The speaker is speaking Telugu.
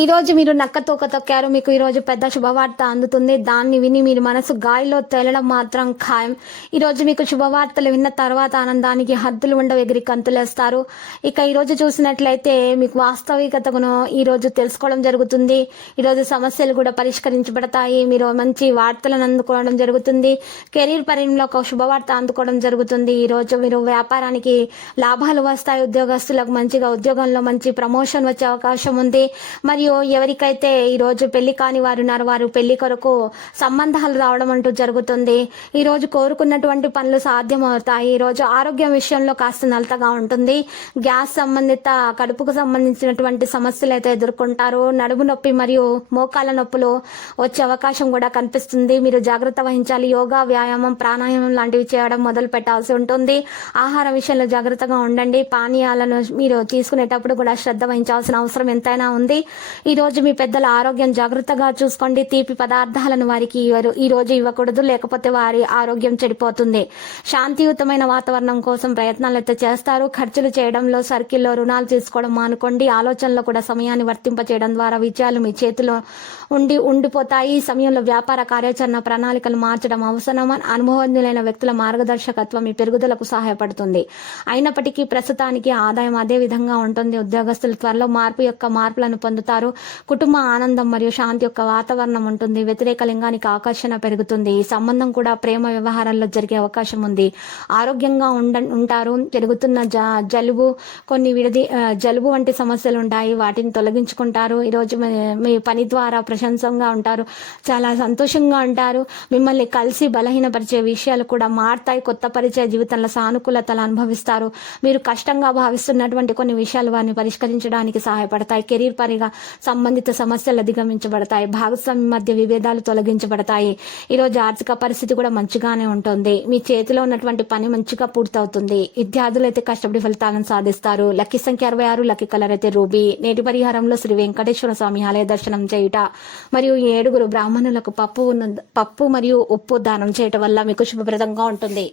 ఈ రోజు మీరు నక్క తోక తొక్కారు మీకు ఈ రోజు పెద్ద శుభవార్త అందుతుంది. దాన్ని విని మీరు మనసు గాలిలో తేలడం మాత్రం ఖాయం. ఈ రోజు మీకు శుభవార్తలు విన్న తర్వాత ఆనందానికి హద్దులు ఉండవు ఎగిరి కంతులేస్తారు. ఇక ఈ రోజు చూసినట్లయితే మీకు వాస్తవికతను ఈ రోజు తెలుసుకోవడం జరుగుతుంది. ఈ రోజు సమస్యలు కూడా పరిష్కరించబడతాయి. మీరు మంచి వార్తలను అందుకోవడం జరుగుతుంది. కెరీర్ పరిణంలో ఒక శుభవార్త అందుకోవడం జరుగుతుంది. ఈ రోజు మీరు వ్యాపారానికి లాభాలు వస్తాయి. ఉద్యోగస్తులకు మంచిగా ఉద్యోగంలో మంచి ప్రమోషన్ వచ్చే అవకాశం ఉంది. మరియు ఎవరికైతే ఈ రోజు పెళ్ళి కాని వారు ఉన్నారు వారు పెళ్ళి కొరకు సంబంధాలు రావడం అంటూ జరుగుతుంది. ఈ రోజు కోరుకున్నటువంటి పనులు సాధ్యమవుతాయి. ఈ రోజు ఆరోగ్యం విషయంలో కాస్త నలతగా ఉంటుంది. గ్యాస్ సంబంధిత కడుపుకు సంబంధించినటువంటి సమస్యలు అయితే ఎదుర్కొంటారు. నడుము నొప్పి మరియు మోకాల నొప్పులు వచ్చే అవకాశం కూడా కనిపిస్తుంది. మీరు జాగ్రత్త వహించాలి. యోగా వ్యాయామం ప్రాణాయామం లాంటివి చేయడం మొదలు పెట్టాల్సి ఉంటుంది. ఆహార విషయంలో జాగ్రత్తగా ఉండండి. పానీయాలను మీరు తీసుకునేటప్పుడు కూడా శ్రద్ధ వహించాల్సిన అవసరం ఎంతైనా ఉంది. ఈ రోజు మీ పెద్దల ఆరోగ్యం జాగ్రత్తగా చూసుకోండి. తీపి పదార్థాలను వారికి ఈ రోజు ఇవ్వకూడదు లేకపోతే వారి ఆరోగ్యం చెడిపోతుంది. శాంతియుతమైన వాతావరణం కోసం ప్రయత్నాలు అయితే చేస్తారు. ఖర్చులు చేయడంలో సర్కిల్లో రుణాలు తీసుకోవడం మానుకోండి. ఆలోచనలో కూడా సమయాన్ని వర్తింప చేయడం ద్వారా విజయాలు మీ చేతిలో ఉండి ఉండిపోతాయి. ఈ సమయంలో వ్యాపార కార్యాచరణ ప్రణాళికలు మార్చడం అవసరం. అనుభవజ్ఞులైన వ్యక్తుల మార్గదర్శకత్వం మీ పెరుగుదలకు సహాయపడుతుంది. అయినప్పటికీ ప్రస్తుతానికి ఆదాయం అదే విధంగా ఉంటుంది. ఉద్యోగస్తులు త్వరలో మార్పు యొక్క మార్పులను పొందుతారు. కుటుంబ ఆనందం మరియు శాంతి యొక్క వాతావరణం ఉంటుంది. వ్యతిరేక లింగానికి ఆకర్షణ పెరుగుతుంది. ఈ సంబంధం కూడా ప్రేమ వ్యవహారాల్లో జరిగే అవకాశం ఉంది. ఆరోగ్యంగా ఉండ ఉంటారు. పెరుగుతున్న జ- జలుబు కొన్ని విడది జలుబు వంటి సమస్యలు ఉంటాయి. వాటిని తొలగించుకుంటారు. ఈరోజు మీ- మీ పని ద్వారా ప్రశంసంగా ఉంటారు. చాలా సంతోషంగా ఉంటారు. మిమ్మల్ని కలిసి బలహీనపరిచే విషయాలు కూడా మారుతాయి. కొత్త పరిచయ జీవితంలో సానుకూలతలు అనుభవిస్తారు. మీరు కష్టంగా భావిస్తున్నటువంటి కొన్ని విషయాలు వారిని పరిష్కరించడానికి సహాయపడతాయి. కెరీర్ పనిగా సంబంధిత సమస్యలు అధిగమించబడతాయి. భాగస్వామి మధ్య విభేదాలు తొలగించబడతాయి. ఈరోజు ఆర్థిక పరిస్థితి కూడా మంచిగానే ఉంటుంది. మీ చేతిలో ఉన్నటువంటి పని మంచిగా పూర్తవుతుంది. విద్యార్థులు అయితే కష్టపడి ఫలితాలను సాధిస్తారు. లక్కీ సంఖ్య అరవై ఆరు లక్కీ కలర్ అయితే రూబీ. నేటి పరిహారంలో శ్రీ వెంకటేశ్వర స్వామి ఆలయ దర్శనం చేయుట మరియు ఏడుగురు బ్రాహ్మణులకు పప్పు ఉన్న- పప్పు మరియు ఉప్పు దానం చేయటం వల్ల మీకు శుభప్రదంగా ఉంటుంది.